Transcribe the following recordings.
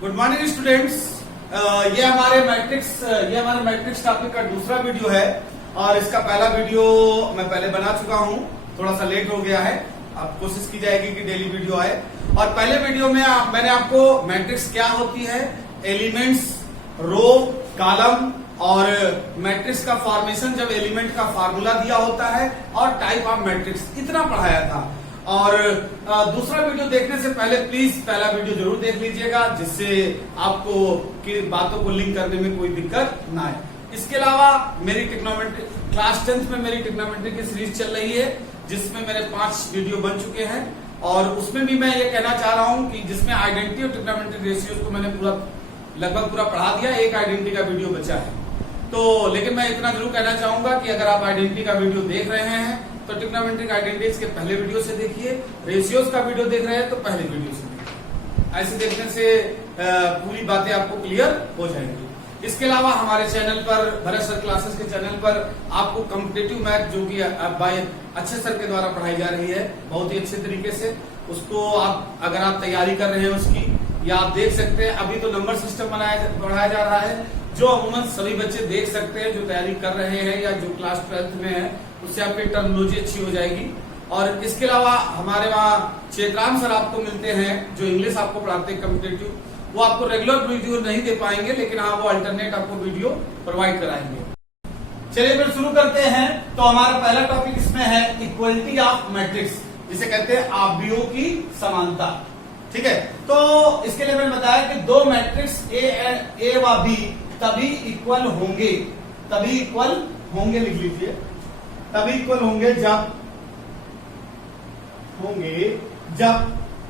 Good morning students. ये हमारे matrix topic का दूसरा वीडियो है और इसका पहला वीडियो मैं पहले बना चुका हूं, थोड़ा सा लेट हो गया है। अब कोशिश की जाएगी कि डेली वीडियो आए। और पहले वीडियो में मैंने आपको मैट्रिक्स क्या होती है, एलिमेंट्स, रो, कॉलम और मैट्रिक्स का फॉर्मेशन, जब एलिमेंट का फार्मूला दिया होता है और टाइप ऑफ मैट्रिक्स, इतना पढ़ाया था। और दूसरा वीडियो देखने से पहले प्लीज पहला वीडियो जरूर देख लीजिएगा, जिससे आपको की बातों को लिंक करने में कोई दिक्कत ना आए। इसके अलावा मेरी ट्रिग्नोमेट्री क्लास 10th में मेरी ट्रिग्नोमेट्री की सीरीज चल रही है, जिसमें मेरे 5 वीडियो बन चुके हैं। और उसमें भी मैं ये कहना चाह रहा हूं कि जिसमें आइडेंटिटी और ट्रिग्नोमेट्री रेशियोज को मैंने लगभग पूरा पढ़ा दिया, एक आइडेंटिटी का वीडियो बचा है। तो लेकिन मैं इतना जरूर कहना चाहूंगा कि अगर आप आइडेंटिटी का वीडियो देख रहे हैं तो ट्रिग्नोमेट्रिक आइडेंटिटीज के पहले वीडियो से देखिए, रेशियोज का वीडियो देख रहे हैं तो पहले वीडियो से देखिए। ऐसे देखने से पूरी बातें आपको क्लियर हो जाएंगी। इसके अलावा हमारे चैनल पर, भरत सर क्लासेस के चैनल पर आपको कॉम्पिटिटिव मैथ, जो कि बाय अच्छे सर के द्वारा पढ़ाई जा रही है बहुत ही अच्छे तरीके से, उसको आप अगर आप तैयारी कर रहे हैं उसकी, या आप देख सकते हैं। अभी तो नंबर सिस्टम बढ़ाया जा रहा है, जो अमूमन सभी बच्चे देख सकते हैं जो तैयारी कर रहे हैं या जो क्लास 12th में है, उससे आपकी टर्मिनोलॉजी अच्छी हो जाएगी। और इसके अलावा हमारे वहाँ चेतराम सर आपको मिलते हैं, जो इंग्लिश आपको पढ़ाते हैं कॉम्पिटिटिव। वो आपको रेगुलर वीडियो नहीं दे पाएंगे, लेकिन हाँ वो अल्टरनेट आपको वीडियो प्रोवाइड कराएंगे। चलिए फिर शुरू करते हैं। तो हमारा पहला टॉपिक इसमें है इक्वलिटी ऑफ मैट्रिक्स, जिसे कहते हैं आवयवों की समानता। ठीक है, तो इसके लिए मैंने बताया कि दो मैट्रिक्स ए व बी तभी इक्वल होंगे, लिख लीजिए, तभी इक्वल होंगे जब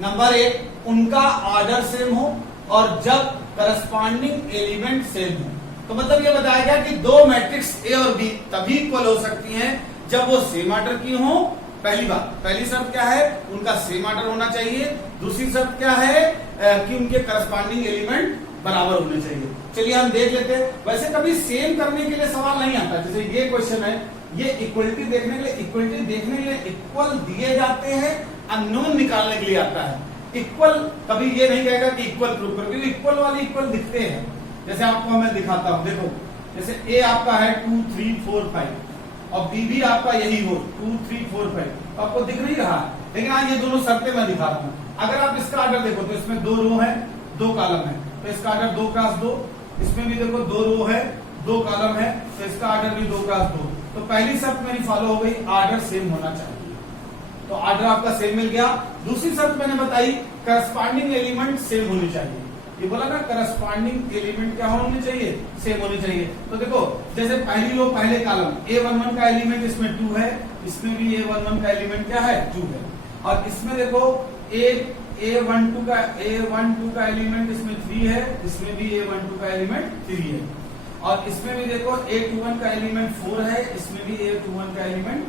नंबर 1 उनका ऑर्डर सेम हो और जब करस्पॉन्डिंग एलिमेंट सेम हो। तो मतलब ये बताया गया कि दो मैट्रिक्स ए और बी तभी इक्वल हो सकती हैं जब वो सेम ऑर्डर की हो। पहली शर्त क्या है, उनका सेम ऑर्डर होना चाहिए। दूसरी शर्त क्या है कि उनके करस्पॉन्डिंग एलिमेंट बराबर होने चाहिए। चलिए हम देख लेते हैं। वैसे कभी सेम करने के लिए सवाल नहीं आता, जैसे ये क्वेश्चन है, ये इक्वलिटी देखने के लिए इक्वल दिए जाते हैं, अननोन निकालने के लिए आता है। इक्वल कभी ये नहीं कहेगा कि इक्वल प्रूव करो, क्योंकि इक्वल वाले इक्वल दिखते हैं। जैसे आपको मैं दिखाता हूं, देखो जैसे ए आपका है 2 3 4 5 और बी भी आपका यही हो 2 3 4 5, तो आपको दिख नहीं रहा है। लेकिन हाँ, ये दोनों शर्तें मैं दिखा रहा हूं। अगर आप इसका ऑर्डर देखो तो इसमें 2 रो है, 2 कॉलम है, तो इसका ऑर्डर 2 क्रॉस 2। इसमें भी देखो 2 रो है, 2 कॉलम है, तो इसका ऑर्डर भी 2 क्रॉस 2। तो पहली शर्त मेरी फॉलो हो गई, ऑर्डर सेम होना चाहिए, तो ऑर्डर आपका सेम मिल गया। दूसरी शर्त मैंने बताई, करस्पॉन्डिंग एलिमेंट सेम होनी चाहिए। ये बोला ना, करस्पॉन्डिंग एलिमेंट क्या होने चाहिए, सेम होने चाहिए। तो देखो जैसे पहली रो पहले कॉलम, A11 का एलिमेंट इसमें 2 है, इसमें भी A11 का एलिमेंट क्या है, 2 है। और इसमें देखो A12 का एलिमेंट इसमें 3 है, इसमें भी A12 का एलिमेंट 3 है। और इसमें भी देखो A21 का एलिमेंट 4 है, इसमें भी A21 का एलिमेंट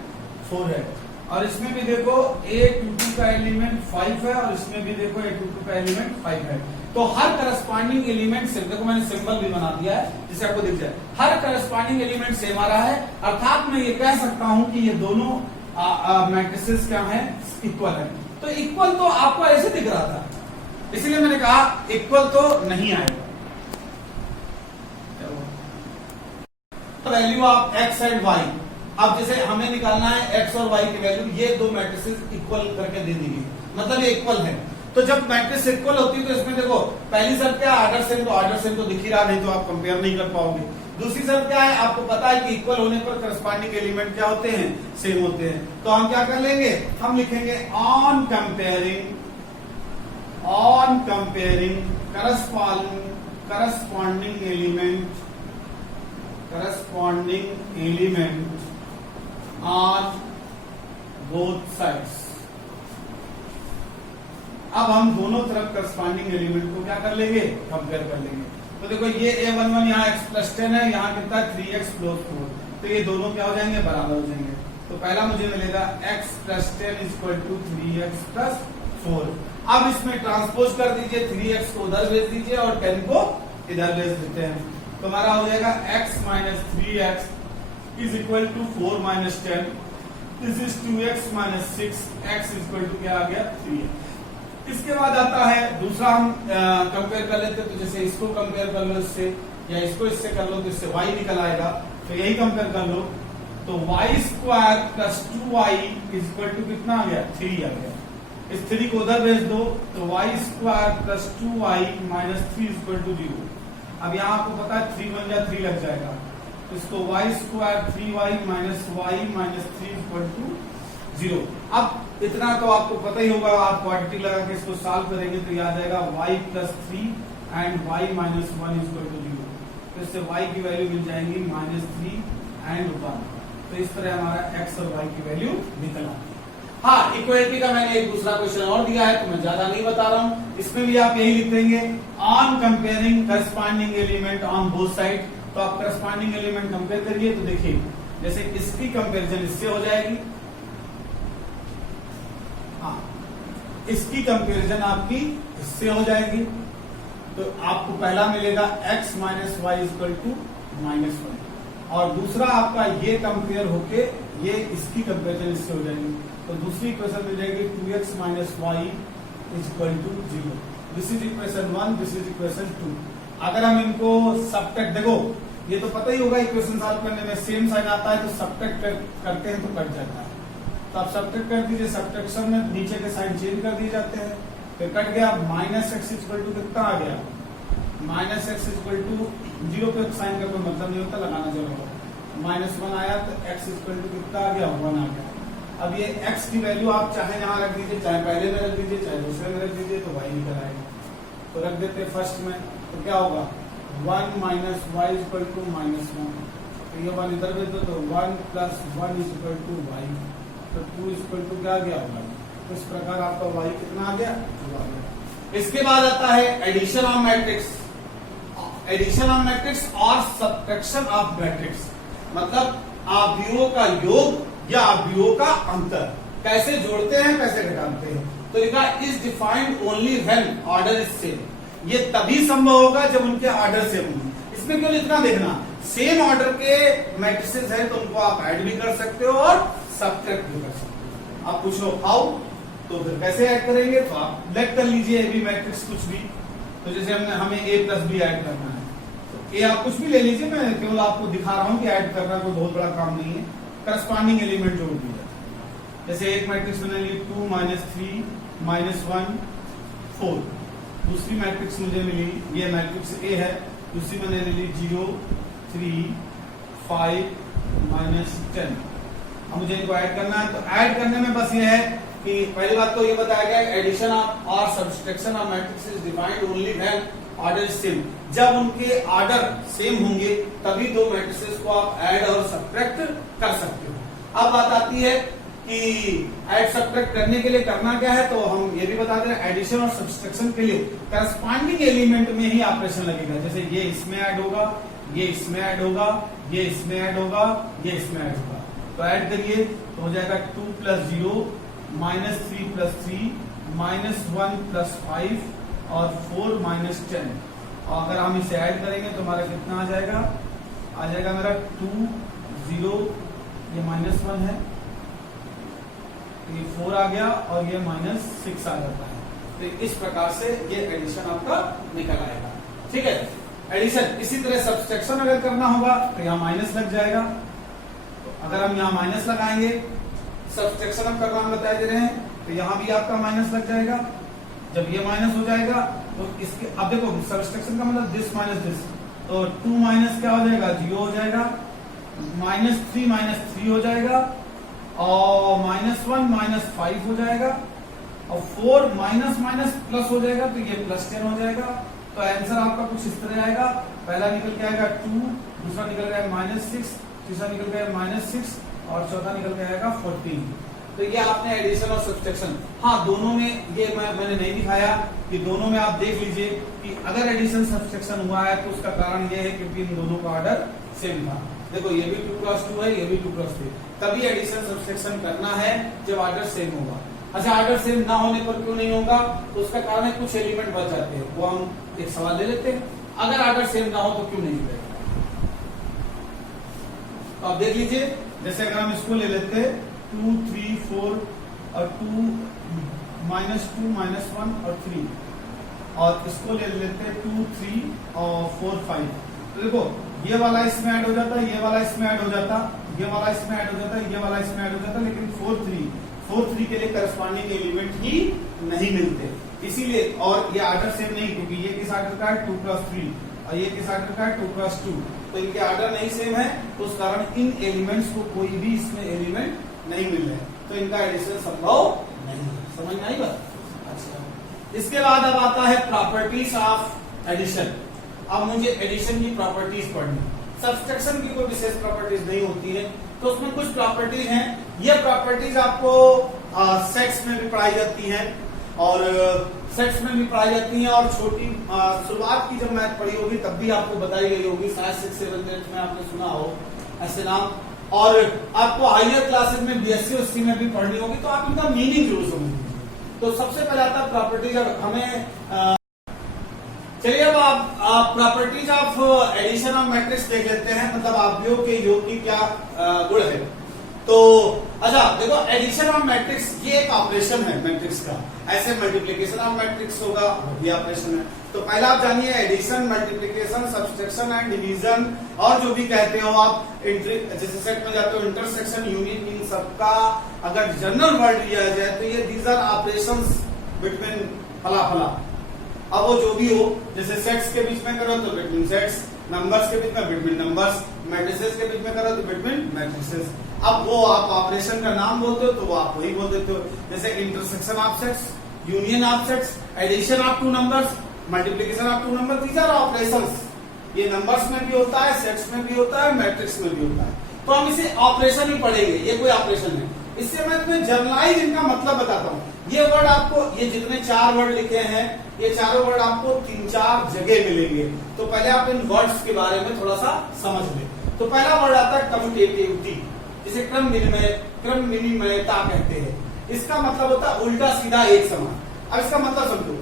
4 है। और इसमें भी देखो A22 का एलिमेंट 5 है, और इसमें भी देखो A22 का एलिमेंट 5 है। तो हर करस्पॉन्डिंग एलिमेंट से, देखो मैंने सिंबल भी बना दिया है जिससे आपको दिख जाए, हर करस्पॉन्डिंग एलिमेंट सेम आ रहा है। अर्थात मैं ये कह सकता हूं कि ये दोनों मैट्रिसेस क्या हैं, इक्वल है। तो इक्वल तो आपको ऐसे दिख रहा था, इसलिए मैंने कहा इक्वल तो नहीं आएगा। Value of x and y, अब जैसे हमें निकालना है एक्स और वाई की वैल्यू, ये दो मैट्रिसेस इक्वल करके दे देंगे, मतलब ये इक्वल है। तो जब मैट्रिक्स इक्वल होती है तो इसमें देखो पहली शर्त क्या है, ऑर्डर सेम तो दिख ही रहा, नहीं तो आप कंपेयर नहीं कर पाओगे। दूसरी शर्त क्या है, आपको पता है कि इक्वल होने पर करस्पॉन्डिंग एलिमेंट क्या होते हैं, सेम होते हैं। तो हम क्या कर लेंगे, हम लिखेंगे on comparing corresponding element on both sides. अब हम दोनों तरफ करस्पॉन्डिंग एलिमेंट को क्या कर लेंगे, कंपेयर कर लेंगे। तो देखो ये A11 यहाँ x + 10 है, यहाँ कितना 3x + 4, तो ये दोनों क्या हो जाएंगे, बराबर हो जाएंगे। तो पहला मुझे मिलेगा x + 10 = 3x + 4। अब इसमें ट्रांसपोज कर दीजिए, 3x को उधर भेज दीजिए और 10 को इधर भेज देते हैं। तो हमारा हो जाएगा x - 3x = 4 - 10, this is 2x - 6, x = क्या आ गया, 3x। इसके बाद आता है दूसरा, हम कंपेयर कर लेते हैं। तो जैसे इसको कंपेयर कर लो इससे, या इसको इससे कर लो, तो इससे y निकल आएगा। तो यही कंपेयर कर लो, तो y square plus 2y equal to कितना आ गया, 3 आ गया। इस 3 को उधर भेज दो, तो y square plus 2y minus 3 equal to 0। अब यहाँ आपको पता है 3 1 जा 3 लग जाएगा, तो इसको y square 3y minus 3 equal to 0। अब इतना तो आपको पता ही होगा, आप क्वाड्रेटिक लगा के इसको सॉल्व करेंगे तो ये आ जाएगा y plus 3 and y minus 1 equal to 0। तो इससे y की वैल्यू मिल जाएंगी -3 एंड 1। तो इस तरह हमारा x और y की वैल्यू निकल आती है। हाँ, इक्वलिटी का मैंने एक दूसरा क्वेश्चन और दिया है, तो मैं ज्यादा नहीं बता रहा हूँ। इसमें भी आप यही लिख देंगे, on comparing corresponding element on both side. तो आप करस्पॉन्डिंग एलिमेंट कंपेयर करिए, तो देखिए जैसे इसकी कंपेरिजन इससे हो जाएगी, हाँ इसकी कंपेरिजन आपकी इससे हो जाएगी। तो आपको पहला मिलेगा x minus y equal to -1, और दूसरा आपका ये कंपेयर होके ये इसकी कंपेरिजन इससे हो जाएगी। तो दूसरी इक्वेशन मिल जाएगी 2x minus y equal to 0। This is equation 1, this is equation 2। अगर हम इनको सबट्रैक्ट, देखो ये तो पता ही होगा इक्वेशन सॉल्व करने में सेम साइन आता है, तो सबट्रैक्ट करते हैं तो कट जाता है। तो आप सबट्रैक्ट कर दीजिए, सबट्रैक्शन में नीचे के साइन चेंज कर दिए जाते हैं, फिर कट गया। माइनस एक्स इक्वल टू कितना आ गया, माइनस एक्स इक्वल टू 0 पे साइन का कोई मतलब नहीं होता, लगाना जरूर होगा। -1 आया तो x इक्वल टू कितना आ गया, 1 आ गया। अब ये x की वैल्यू आप चाहे यहाँ रख दीजिए, चाहे पहले में रख दीजिए, चाहे दूसरे में रख दीजिए, तो y निकल आएगा। तो रख देते फर्स्ट में, तो क्या होगा 1 माइनस वाई इक्वल टू -1। तो ये 1 इधर भेज दो, तो 1 प्लस 1 इक्वल टू वाई, तो 2 इक्वल टू क्या गया, y। तो इस प्रकार आपका y कितना आ गया, 2 आ गया। इसके बाद आता है addition of matrix, addition of matrix और सब्ट्रैक्शन ऑफ मैट्रिक्स, मतलब आव्यूहों का योग या आव्यूहों का अंतर। कैसे जोड़ते हैं, कैसे घटाते हैं। तो लिखा is defined only when order is same. ये तभी संभव होगा जब उनके ऑर्डर सेम होंगे। इसमें क्यों इतना देखना, सेम ऑर्डर के मैट्रिसेस है तो उनको आप ऐड भी कर सकते हो और सब्ट्रैक्ट भी कर सकते हो। आप पूछो हाउ, तो फिर कैसे ऐड करेंगे, तो आप लेट कर लीजिए ए बी मैट्रिक्स कुछ भी। तो जैसे हमें a प्लस बी ऐड करना है, तो ए आप कुछ भी ले लीजिए, मैं केवल आपको दिखा रहा हूँ कि ऐड करना कोई बहुत बड़ा काम नहीं है। करस्पॉन्डिंग एलिमेंट जोड़ दिया, जैसे एक मैट्रिक्स बना ली 2 -3 -1 4। दूसरी मैट्रिक्स मुझे मिली, ये मैट्रिक्स ए है, दूसरी मैंने ले ली 0 3 5 -10। अब मुझे इनको ऐड करना है, तो ऐड करने में बस ये है कि पहली बात तो ये बताया गया एडिशन ऑफ और subtraction of matrix is defined only when order is same. जब उनके ऑर्डर सेम होंगे तभी दो मैट्रिसेस को आप ऐड और सब्ट्रैक्ट कर सकते हो। अब बात आती है कि ऐड सब्ट्रैक्ट करने के लिए करना क्या है, तो हम ये भी बता दे रहे हैं एडिशन और सब्ट्रैक्शन के लिए करस्पॉन्डिंग एलिमेंट में ही ऑपरेशन लगेगा। जैसे ये इसमें ऐड होगा, ये इसमें ऐड होगा, ये इसमें ऐड होगा, ये इसमें ऐड होगा। तो ऐड करिए तो हो जाएगा 2 + 0 -3 + 3 -1 + 5 और 4 -10। और अगर हम इसे ऐड करेंगे तो हमारा कितना आ जाएगा मेरा 2 0, ये -1 है, ये 4 आ गया और ये -6 आ जाता है। तो इस प्रकार से ये एडिशन आपका निकल आएगा। ठीक है, एडिशन। इसी तरह सब्ट्रैक्शन अगर करना होगा तो यहाँ माइनस लग जाएगा। तो अगर हम यहाँ माइनस लगाएंगे, सब्ट्रैक्शन हम करना हम बता दे रहे हैं, तो यहाँ भी आपका माइनस लग जाएगा। जब ये माइनस हो जाएगा तो इसके, अब देखो सब्ट्रैक्शन का मतलब दिस माइनस दिस, तो 2 माइनस क्या हो जाएगा, 0 हो जाएगा, -3 -3 हो जाएगा, और -1 -5 हो जाएगा, और 4 माइनस प्लस हो जाएगा, तो ये +10 हो जाएगा। तो आंसर आपका कुछ इस तरह आएगा। पहला निकल के आएगा 2, दूसरा निकल गया -6, तीसरा निकल गया -6 और चौथा निकल के आएगा 14। तो ये आपने एडिशन और सब्ट्रैक्शन, हाँ दोनों में, ये मैंने नहीं दिखाया कि दोनों में आप देख लीजिए कि अगर एडिशन सब्ट्रैक्शन हुआ है तो उसका कारण ये है क्योंकि इन दोनों का ऑर्डर सेम था। देखो ये भी 2 + 2 है, ये भी 2 + 3, तभी एडिशन सब्ट्रैक्शन करना है जब ऑर्डर सेम होगा। अच्छा, ऑर्डर सेम ना होने पर क्यों नहीं होगा, तो उसका कारण है कुछ एलिमेंट बच जाते हैं, वो हम एक सवाल ले लेते हैं। अगर ऑर्डर सेम ना हो तो क्यों नहीं होगा, तो आप देख लीजिए। जैसे अगर हम इसको ले लेते 2 3 4 और 2 -2 -1 और 3, और इसको ले लेते हैं 2 3 और 4 5। तो देखो ये वाला इसमें ऐड हो जाता, ये वाला इसमें ऐड हो जाता, ये वाला इसमें ऐड हो जाता, ये वाला इसमें ऐड हो जाता, लेकिन 4 3 के लिए करस्पॉन्डिंग एलिमेंट ही नहीं मिलते, इसीलिए। और ये आर्डर सेम नहीं, क्योंकि ये किस आर्डर का है 2 × 3 और ये किस आर्डर का है 2 × 2, तो इनके आर्डर नहीं सेम है, तो उस कारण इन एलिमेंट्स को कोई भी इसमें एलिमेंट नहीं मिल रहा है, तो इनका एडिशन संभव नहीं है। समझ में आई बात? अच्छा, इसके बाद अब आता है प्रॉपर्टीज ऑफ एडिशन। अब मुझे एडिशन की प्रॉपर्टीज पढ़नी, सब्सट्रैक्शन की कोई विशेष प्रॉपर्टीज नहीं होती है, तो उसमें कुछ प्रॉपर्टीज हैं। ये प्रॉपर्टीज आपको सेट्स में भी पढ़ाई जाती हैं और सेट्स में भी पढ़ाई जाती हैं, और छोटी शुरुआत की जब मैथ पढ़ी होगी तब भी आपको बताई गई होगी, शायद 6 7 8 में आपने सुना हो ऐसे नाम, और आपको हायर क्लासेस में बीएससी उससी में भी पढ़नी होगी, तो आप इनका मीनिंग जरूर समझिए। तो सबसे पहले आता है प्रॉपर्टीज। अब हमें चलिए अब आप properties of addition of matrix देख लेते हैं, मतलब आव्यूह के योग की क्या गुण है। तो अच्छा देखो, एडिशन ऑफ मैट्रिक्स ये एक ऑपरेशन है मैट्रिक्स का, ऐसे मल्टीप्लिकेशन ऑफ मैट्रिक्स होगा ये ऑपरेशन है। तो पहला आप जानिए addition, multiplication, subtraction and division, और जो भी कहते हो आप, जैसे सेट में जाते हो इंटरसेक्शन, यूनियन, इन सबका अगर जनरल वर्ड लिया जाए तो ये दीज आर ऑपरेशंस बिटवीन फला फला। अब वो जो भी हो, जैसे सेट्स के बीच में करो तो बिटवीन सेट्स, नंबर्स के बीच में बिटवीन नंबर्स, मैट्रिसेस के बीच में करो तो बिटवीन मैट्रिसेस। अब वो आप ऑपरेशन का नाम बोलते हो तो वो आप वही बोल देते हो, जैसे intersection of sets, union of sets, addition of 2 numbers, multiplication of 2 numbers, these are operations. ये नंबर्स में भी होता है, सेट्स में भी होता है, मैट्रिक्स में भी होता है, तो हम इसे ऑपरेशन ही पढ़ेंगे, ये कोई ऑपरेशन है। इससे मैं तुम्हें जनरलाइज इनका मतलब बताता हूँ। ये वर्ड आपको, ये जितने 4 वर्ड लिखे हैं, ये चारों वर्ड आपको 3-4 जगह मिलेंगे, तो पहले आप इन वर्ड्स के बारे में थोड़ा सा समझ लें। तो पहला वर्ड आता है कम्यूटेटिविटी, जिसे क्रम विनिमयता कहते हैं। इसका मतलब होता है उल्टा सीधा एक समान। अब इसका मतलब समझो,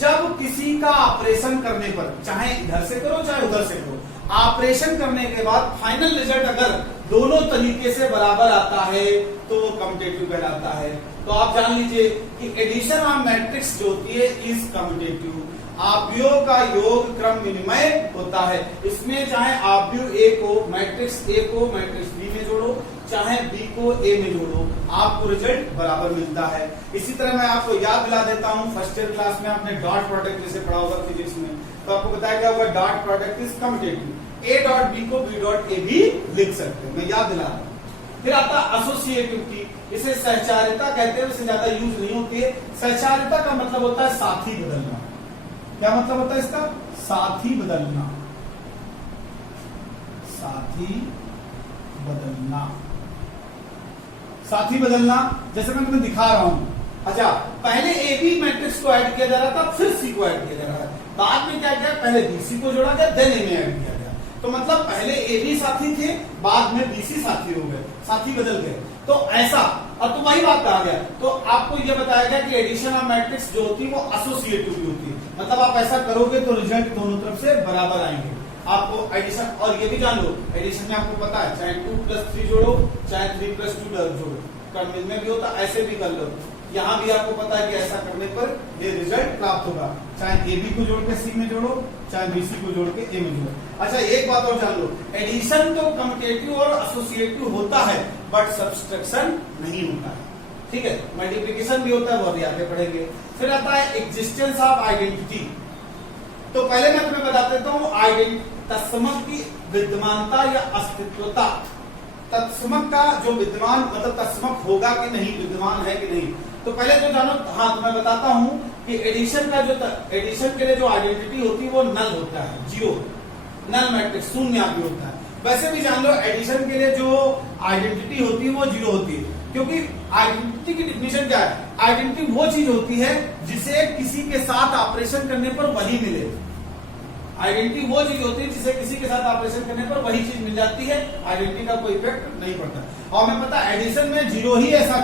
जब किसी का ऑपरेशन करने पर, चाहे इधर से करो चाहे उधर से करो, ऑपरेशन करने के बाद फाइनल रिजल्ट अगर दोनों तरीके से बराबर आता है तो वो कम्यूटेटिव कहलाता है। तो आप जान लीजिए कि एडिशन ऑफ मैट्रिक्स जो होती है इज कम्यूटेटिव। आव्यूह का योग क्रम विनिमय होता है। इसमें चाहे आव्यूह ए को, मैट्रिक्स ए को मैट्रिक्स बी में जोड़ो, चाहे बी को ए में जोड़ो, आपको रिजल्ट बराबर मिलता है। इसी तरह मैं आपको याद दिला देता हूं, फर्स्ट ईयर क्लास में आपने डॉट प्रोडक्ट जैसे पढ़ा होगा फिजिक्स में, तो आपको बताया गया होगा dot product is commutative. A dot B को बी डॉट ए भी लिख सकते हैं, मैं याद दिला रहा हूं। फिर आता एसोसिएटिविटी, इसे सहचारिता कहते हैं, वैसे ज्यादा यूज नहीं होती है। सहचारिता का मतलब होता है साथी बदलना। क्या मतलब होता है इसका? साथी बदलना, साथी बदलना, साथी बदलना। जैसे मैं तुम्हें दिखा रहा हूं, अच्छा पहले ए बी मैट्रिक्स को ऐड किया जा रहा था, फिर सी को ऐड किया जा रहा है, बाद में क्या किया, पहले बीसी को जोड़ा गया, देन ए में ऐड किया गया। तो मतलब पहले ए बी साथी थे, बाद में बीसी साथी हो गए, साथी बदल गए। तो ऐसा, अब तो वही बात कहा गया। तो आपको यह बताया गया कि एडिशन ऑफ मैट्रिक्स जो होती है वो एसोसिएटिव होती है, मतलब आप ऐसा करोगे तो रिजल्ट दोनों तरफ से बराबर आएंगे। आपको एडिशन, और ये भी जान लो, एडिशन में आपको पता है चाहे 2 + 3 जोड़ो, चाहे 3 + 2 जोड़ो, क्रम में भी होता, ऐसे भी कर लो। यहाँ भी आपको पता है कि ऐसा करने पर ये रिजल्ट प्राप्त होगा, चाहे ए बी को जोड़ के सी में जोड़ो, चाहे बीसी को जोड़ के ए में जोड़ो। अच्छा एक बात और जान लो, एडिशन तो कम्यूटेटिव और एसोसिएटिव होता है, बट सब्सट्रैक्शन नहीं होता है, ठीक है। मल्टीप्लिकेशन भी होता है, वो अभी आगे पढ़ेंगे। फिर आता है एग्जिस्टेंस ऑफ आइडेंटिटी। तो पहले मैं तुम्हें बता देता हूँ तत्समक की विद्यमानता या अस्तित्वता। तत्समक का जो विद्यमान, मतलब तत्समक होगा कि नहीं, विद्यमान है कि नहीं। तो पहले तो जानो, हाँ तो मैं बताता हूं कि एडिशन का जो, एडिशन के लिए जो आइडेंटिटी होती है वो नल होता है, जीरो, नल मैट्रिक्स, शून्य भी होता है। वैसे भी जान लो एडिशन के लिए जो आइडेंटिटी होती है वो जीरो होती है, क्योंकि आइडेंटिटी की डिफिनेशन क्या है? आइडेंटिटी वो चीज होती है जिसे किसी के साथ ऑपरेशन करने पर वही मिले। आइडेंटिटी वो चीज होती है जिसे किसी के साथ ऑपरेशन करने पर वही चीज मिल जाती है, आइडेंटिटी का कोई इफेक्ट नहीं पड़ता। और मैं पता एडिशन में जीरो ही ऐसा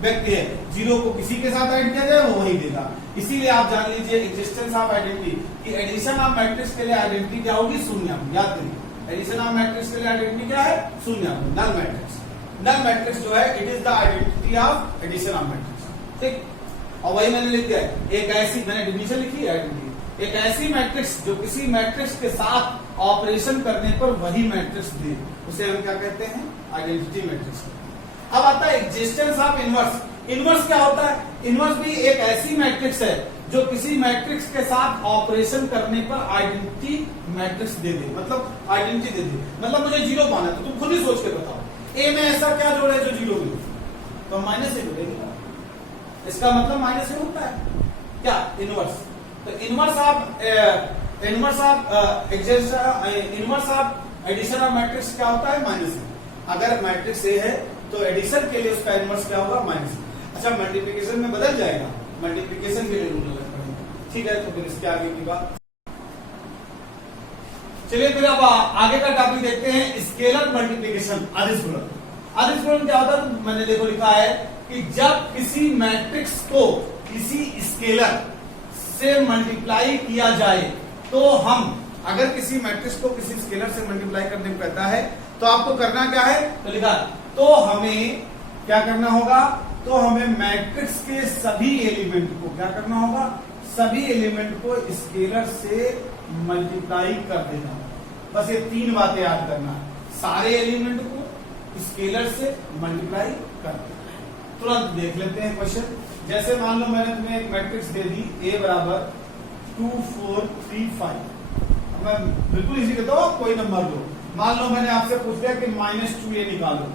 व्यक्ति है, जीरो को किसी के साथ ऐड किया जाए वो वही देगा। इसीलिए आप जान लीजिए एग्जिस्टेंस ऑफ आइडेंटिटी कि एडिशन ऑफ मैट्रिक्स के लिए आइडेंटिटी क्या होगी? शून्य। याद करिए एडिशन ऑफ मैट्रिक्स के लिए आइडेंटिटी क्या है? शून्य, नल मैट्रिक्स। नल मैट्रिक्स जो है it is the identity of addition of matrix, ठीक। और वही मैंने लिख दिया है, एक ऐसी, मैंने डिफिनेशन लिखी है, एक ऐसी मैट्रिक्स जो किसी मैट्रिक्स के साथ ऑपरेशन करने पर वही मैट्रिक्स दे, उसे हम क्या कहते हैं, आइडेंटिटी मैट्रिक्स। अब आता है एग्जिस्टेंस ऑफ इनवर्स। इनवर्स क्या होता है? इनवर्स भी एक ऐसी मैट्रिक्स है जो किसी मैट्रिक्स के साथ ऑपरेशन करने पर आइडेंटिटी मैट्रिक्स दे दे, मतलब आइडेंटिटी दे दे, मतलब मुझे जीरो पाना है तो तुम खुद ही सोच के बताओ, ए में ऐसा क्या जोड़े जो जीरो मिले, तो माइनस ए जोड़ेगी, इसका मतलब माइनस ए होता है क्या, इनवर्स। तो inverse of addition of matrix क्या होता है, माइनस ए। अगर मैट्रिक्स ए है तो एडिशन के लिए उसका इनवर्स क्या होगा, माइनस ए। अच्छा, मल्टीप्लिकेशन में बदल जाएगा, मल्टीप्लिकेशन के लिए रूल अलग पड़ेगा, ठीक है। तो फिर इसके आगे की बात, चलिए फिर अब आगे का टॉपिक देखते हैं, स्केलर मल्टीप्लिकेशन, अदिश गुणन। अदिश गुणन क्या होता है, तो मैंने देखो लिखा है कि जब किसी मैट्रिक्स को किसी स्केलर से मल्टीप्लाई किया जाए तो हम, अगर किसी मैट्रिक्स को किसी स्केलर से मल्टीप्लाई करने को कहता है तो आपको करना क्या है, तो लिखा तो हमें क्या करना होगा, तो हमें मैट्रिक्स के सभी एलिमेंट को क्या करना होगा, सभी एलिमेंट को स्केलर से मल्टीप्लाई कर देना। बस ये तीन बातें याद करना है, सारे एलिमेंट को स्केलर से मल्टीप्लाई कर देना है। तुरंत देख लेते हैं क्वेश्चन। जैसे मान लो मैंने तुम्हें एक मैट्रिक्स दे दी, ए बराबर 2 4 3 5। मैं बिल्कुल इजी कहता हूँ, कोई नंबर दो। मान लो मैंने आपसे पूछ लिया कि -2a निकालो,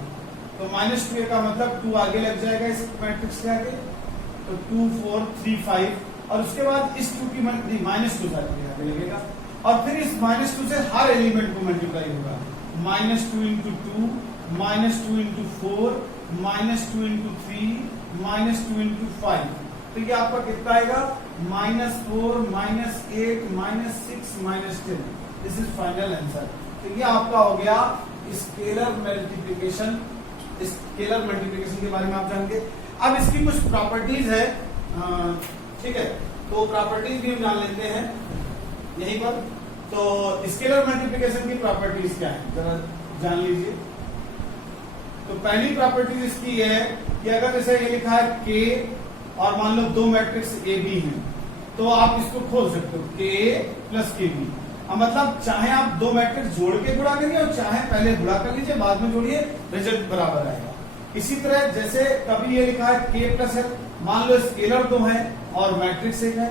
तो -2a का मतलब 2 आगे लग जाएगा इस मैट्रिक्स के आगे, तो 2 4 3 5, और उसके बाद इस 2 की -2 आगे लगेगा, और फिर इस -2 से हर एलिमेंट को मल्टीप्लाई होगा, -2 into 2, -2 into 4, -2 into 3, -2 into 5। तो ये आपका कितना आएगा, -4, -8, -6, -10। This is final answer. तो ये आपका हो गया स्केलर मल्टीप्लिकेशन। स्केलर मल्टीप्लिकेशन के बारे में आप जानेंगे। अब इसकी कुछ प्रॉपर्टीज है, ठीक है, तो प्रॉपर्टीज भी हम जान लेते हैं यहीं पर। तो स्केलर मल्टीप्लिकेशन की प्रॉपर्टीज क्या है, जरा जान लीजिए। तो पहली प्रॉपर्टी इसकी है कि अगर जैसे ये लिखा है के, और मान लो दो मैट्रिक्स ए बी है, तो आप इसको खोल सकते हो, के प्लस के बी। मतलब चाहे आप दो मैट्रिक्स जोड़ के गुणा करिए और चाहे पहले गुणा कर लीजिए बाद में जोड़िए, रिजल्ट बराबर आएगा। इसी तरह जैसे कभी ये लिखा है के प्लस है, मान लो स्केलर दो है और मैट्रिक्स एक है,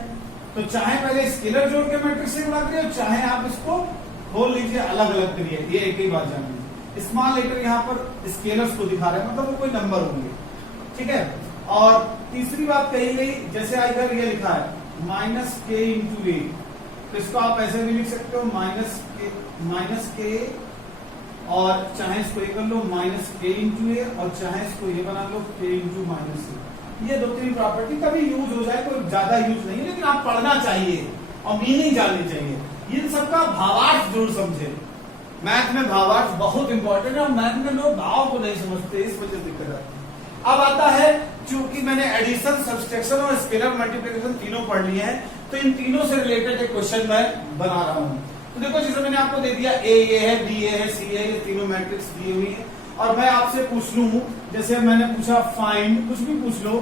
तो चाहे पहले स्केलर जोड़ के मैट्रिक्स से गुणा करिए और चाहे आप इसको खोल लीजिए, अलग अलग करिए, ये एक ही बात जान लीजिए। स्मॉल लेटर यहाँ पर स्केलर्स को दिखा रहे हैं, मतलब वो कोई नंबर होंगे, ठीक है। और तीसरी बात कही गई, जैसे इधर ये लिखा है -k into a, तो इसको आप ऐसे भी लिख सकते हो -k, और चाहे इसको ये कर लो -k into a, और चाहे इसको ये बना लो k into -a। ये दो तीन प्रॉपर्टी कभी यूज हो जाए, कोई ज्यादा यूज नहीं, लेकिन आप पढ़ना चाहिए और मीनिंग जाननी चाहिए। इन सबका भावार्थ जरूर समझे। मैथ में भावार्थ बहुत इंपॉर्टेंट है, और मैथ में लोग भाव को नहीं समझते, इस वजह से दिक्कत आती है। अब आता है, चूंकि मैंने एडिशन, सब्सट्रैक्शन और स्केलर मल्टीप्लिकेशन तीनों पढ़ लिए हैं, तो इन तीनों से रिलेटेड एक क्वेश्चन मैं बना रहा हूं। तो देखो, जैसे मैंने आपको दे दिया ए ये है, बी ये है, सी है, ये तीनों मैट्रिक्स दी हुई है, और मैं आपसे पूछ लूं, जैसे मैंने पूछा फाइंड, कुछ भी पूछ लो,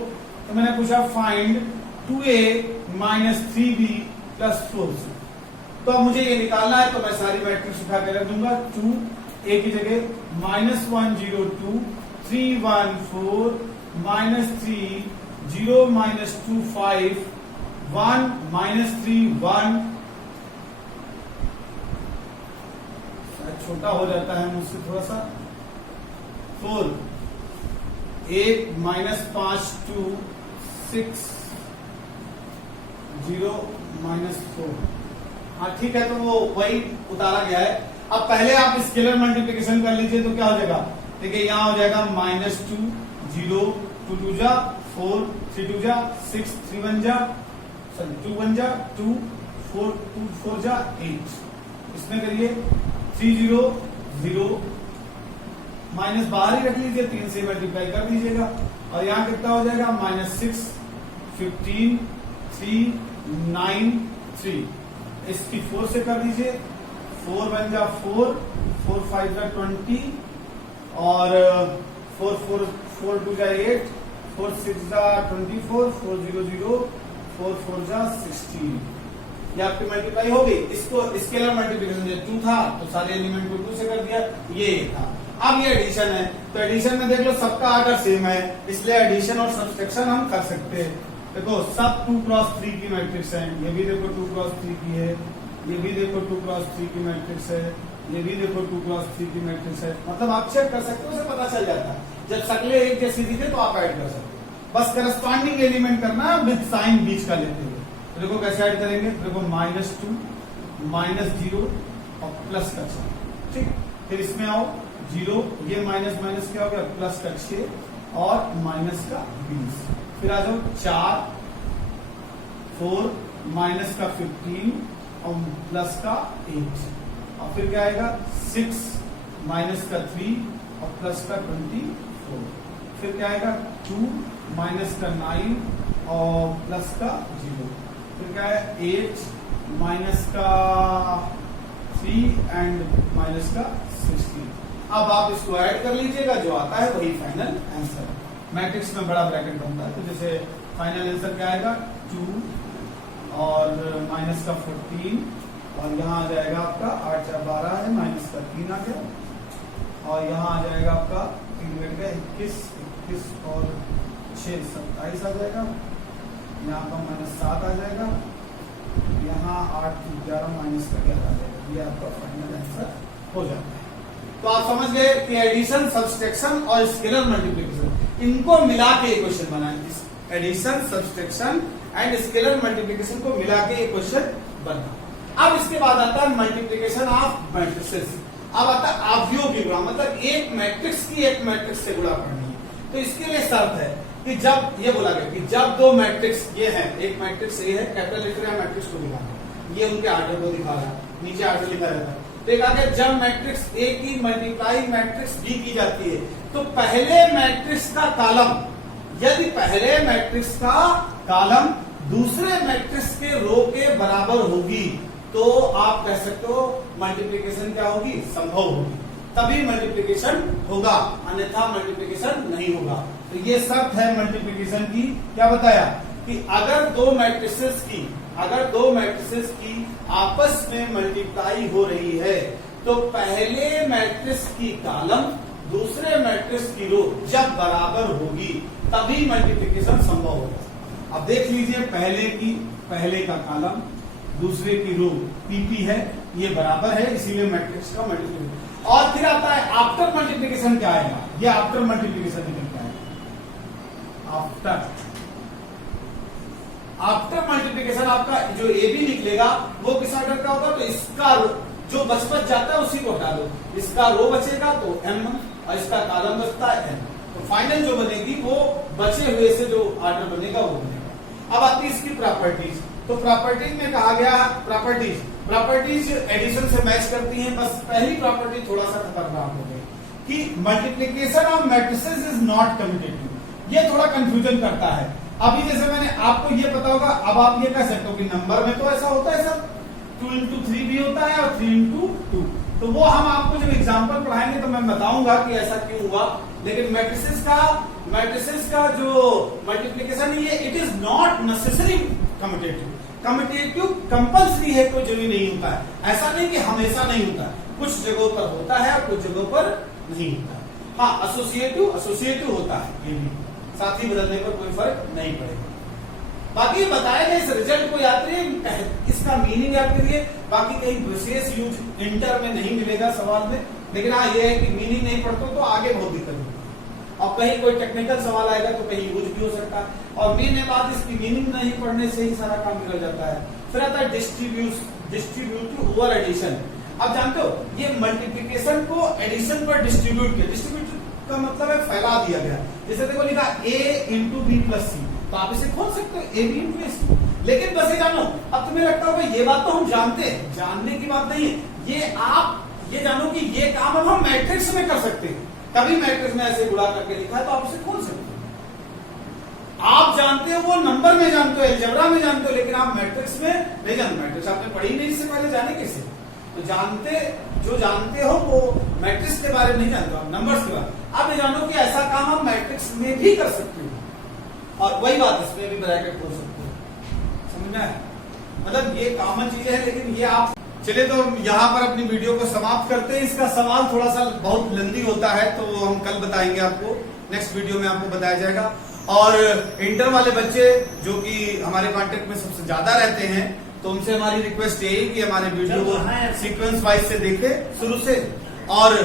तो मैंने पूछा फाइंड 2a - 3b + 4c। तो अब मुझे ये निकालना है, तो मैं सारी मैट्रिक्स उठा के रख दूंगा। 2 a की जगह -1 0 2, 3 1 4, -3 0 -2 5, 1 -3 1। छोटा हो जाता है मुझसे थोड़ा सा। 4 8 -5 2 6 0 -4। हाँ ठीक है, तो वो वही उतारा गया है। अब पहले आप स्केलर मल्टीप्लिकेशन कर लीजिए, तो क्या हो जाएगा, देखिए यहाँ हो जाएगा -2 0 2 2 जा 4 3 2 जा 6 3 1 जा 2 1 जा 2 4 2 4 जा 8। इसमें करिए 3 0 0, माइनस बाहर ही रख लीजिए, 3 से मल्टीप्लाई कर दीजिएगा, और यहाँ कितना हो जाएगा -6 15 3 9 3। इसकी 4 से कर दीजिए, 4 1 जा 4 4 5 जा 20, और 4 4 4 2 जा 8 4 6 जा 24, 4 0 0, 4 4 जा 16। ये आपकी मल्टीप्लाई हो गई। इसको स्केलर मल्टीप्लिकेशन 2 था तो सारे एलिमेंट को 2 से कर दिया, ये था। अब ये एडिशन है, तो एडिशन में देख लो सबका आर्डर सेम है, इसलिए एडिशन और सब्सट्रैक्शन हम कर सकते हैं। देखो सब 2 क्रॉस 3 की मैट्रिक्स है, ये भी देखो 2 क्रॉस 3 की है, ये भी देखो 2 क्रॉस 3 की मैट्रिक्स है, ये भी देखो 2 क्रॉस 3 की मैट्रिक्स है। मतलब आप चेक कर सकते हो, उसे पता चल जाता है। जब शक्लें एक जैसी दिखे तो आप ऐड कर सकते हो, बस करस्पॉन्डिंग एलिमेंट करना विद साइन बीच का लेते हुए। तो देखो कैसे ऐड करेंगे, देखो -2 -0 और प्लस का 6, ठीक। फिर इसमें आओ 0, ये माइनस माइनस क्या हो गया, प्लस का 6 और माइनस का 20। फिर आ जाओ 4 4 माइनस का 15 और प्लस का 8, और फिर क्या आएगा 6 माइनस का 3 और प्लस का 24। फिर क्या आएगा 2 माइनस का 9 और प्लस का 0। फिर क्या है 8 माइनस का 3 एंड माइनस का 16। अब आप इसको ऐड कर लीजिएगा, जो आता है वही फाइनल आंसर। मैट्रिक्स में बड़ा ब्रैकेट बनता है, तो जैसे फाइनल आंसर क्या आएगा 2 और माइनस का 14, और यहाँ आ जाएगा आपका 8 4 12 है, माइनस का 3 आ गया, और यहाँ आ जाएगा आपका 3 घट गया 21 और 6 27 आ जाएगा। यहाँ का -7 आ जाएगा, यहाँ 8 11 माइनस का 11 आ जाएगा। ये आपका फाइनल आंसर हो जाता है। तो आप समझ गए कि एडिशन, सब्सट्रैक्शन और स्केलर मल्टीप्लिकेशन, इनको मिला के क्वेश्चन बनाए। Addition, subtraction and scalar multiplication को मिला के एक क्वेश्चन बना। अब इसके बाद आता है मल्टीप्लिकेशन ऑफ मैट्रिसेस। अब आता है आव्यूह की गुणा, मतलब एक मैट्रिक्स की एक मैट्रिक्स से गुणा करनी है। तो इसके लिए शर्त है कि जब ये बोला गया कि जब दो मैट्रिक्स ये है, एक मैट्रिक्स ये है, कैपिटल लिख रहे हैं, मैट्रिक्स को दिखाना, ये उनके आर्डर को दिखा रहा है, नीचे आर्डर लिखा रहता है। तो एक आगे जब मैट्रिक्स ए की मल्टीप्लाई मैट्रिक्स बी की जाती है, तो पहले मैट्रिक्स का कॉलम, यदि पहले मैट्रिक्स का कॉलम दूसरे मैट्रिक्स के रो के बराबर होगी, तो आप कह सकते हो मल्टीप्लिकेशन क्या होगी, संभव होगी, तभी मल्टीप्लिकेशन होगा, अन्यथा मल्टीप्लिकेशन नहीं होगा। तो ये शर्त है मल्टीप्लिकेशन की। क्या बताया कि अगर दो मैट्रिसेस की आपस में मल्टीप्लाई हो रही है, तो पहले मैट्रिक्स की कॉलम दूसरे मैट्रिक्स की रो जब बराबर होगी, तभी मल्टीप्लिकेशन संभव होगा। अब देख लीजिए, पहले का कॉलम दूसरे की रो पीपी है, ये बराबर है, इसीलिए मैट्रिक्स का मल्टीप्लिकेशन। और फिर आता है आफ्टर मल्टीप्लिकेशन, क्या आएगा, ये आफ्टर मल्टीप्लिकेशन निकलता है। आफ्टर मल्टीप्लिकेशन आपका जो ए बी निकलेगा वो किस ऑर्डर का होगा, तो इसका जो बच जाता है उसी को हटा दो, इसका रो बचेगा तो m और इसका कॉलम बचता है n। तो फाइनल जो बनेगी वो बचे हुए से जो ऑर्डर बनेगा वो बनेगा। अब आती है इसकी प्रॉपर्टीज। तो प्रॉपर्टीज में कहा गया, प्रॉपर्टीज एडिशन से मैच करती हैं। बस पहली प्रॉपर्टी थोड़ा सा खतरनाक हो गई कि multiplication of matrices is not commutative. ये थोड़ा कंफ्यूजन करता है। अभी जैसे मैंने आपको ये पता होगा, अब आप ये कह सकते हो कि नंबर में तो ऐसा होता है सर, 2 into 3 भी होता है और 3 into 2। तो वो हम आपको जब एग्जांपल पढ़ाएंगे तो मैं बताऊंगा कि ऐसा क्यों हुआ। लेकिन मैट्रिसेस का जो मल्टीप्लिकेशन है, ये it is not necessary commutative. Commutative compulsory है, कोई जरूरी नहीं होता है। ऐसा नहीं कि हमेशा नहीं होता है, कुछ जगहों पर होता है और कुछ जगहों पर नहीं होता है। हाँ, एसोसिएटिव होता है, ये भी साथी बदलने पर कोई फर्क नहीं पड़ेगा। बाकी बताए गए इस रिजल्ट को याद करिए, इसका मीनिंग याद करिए। बाकी कहीं विशेष यूज इंटर में नहीं मिलेगा सवाल में, लेकिन हाँ ये है कि मीनिंग नहीं पढ़ते तो आगे बहुत दिक्कत होगी। और कहीं कोई टेक्निकल सवाल आएगा तो कहीं यूज भी हो सकता है, और मेन बात इसकी मीनिंग नहीं पढ़ने से ही सारा काम बिगड़ जाता है। फिर आता है डिस्ट्रीब्यूटिव ओवर एडिशन। अब जानते हो ये मल्टीप्लिकेशन को एडिशन पर डिस्ट्रीब्यूट किया। डिस्ट्रीब्यूट का मतलब है फैला दिया गया। जैसे देखो लिखा a इंटू बी प्लस सी, तो आप इसे खोल सकते हो a b इंटू ए सी। लेकिन बस ये जानो, अब तुम्हें लगता होगा ये बात तो हम जानते हैं, जानने की बात नहीं है, ये आप ये जानो कि ये काम अब हम मैट्रिक्स में कर सकते हैं। कभी मैट्रिक्स में ऐसे गुणा करके लिखा है तो आप उसे खोल सकते हो। आप जानते हो वो नंबर में जानते हो, अलजेब्रा में जानते हो, लेकिन आप मैट्रिक्स में नहीं जानते। मैट्रिक्स आपने पढ़ी नहीं, इससे पहले जाने कैसे? तो जो जानते हो वो मैट्रिक्स के बारे में नहीं जानते हो, आप नंबर्स के बारे में। अब ये जानो कि ऐसा काम हम मैट्रिक्स में भी कर सकते हो। और वही बात इसमें भी ब्रैकेट खोल सकते हो, समझ में आया? मतलब ये कॉमन चीजें हैं, लेकिन ये आप चलिए तो यहाँ पर अपनी वीडियो को समाप्त करते हैं। इसका सवाल थोड़ा सा बहुत लंबी होता है तो हम कल बताएंगे आपको, नेक्स्ट वीडियो में आपको बताया जाएगा। और इंटर वाले बच्चे जो कि हमारे कांटेक्ट में सबसे ज्यादा रहते हैं, तो उनसे हमारी रिक्वेस्ट यही कि हमारे वीडियो को सीक्वेंस वाइज से देखें शुरू से, और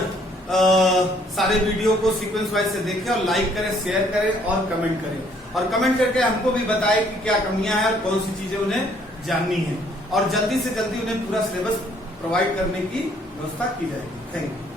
सारे वीडियो को सीक्वेंस वाइज से देखें और लाइक करें, शेयर करें और कमेंट करें, और कमेंट करके हमको भी बताएं कि क्या कमियां हैं और कौन सी चीजें उन्हें जाननी है, और जल्दी से जल्दी उन्हें पूरा सिलेबस प्रोवाइड करने की व्यवस्था की जाएगी। Thank you.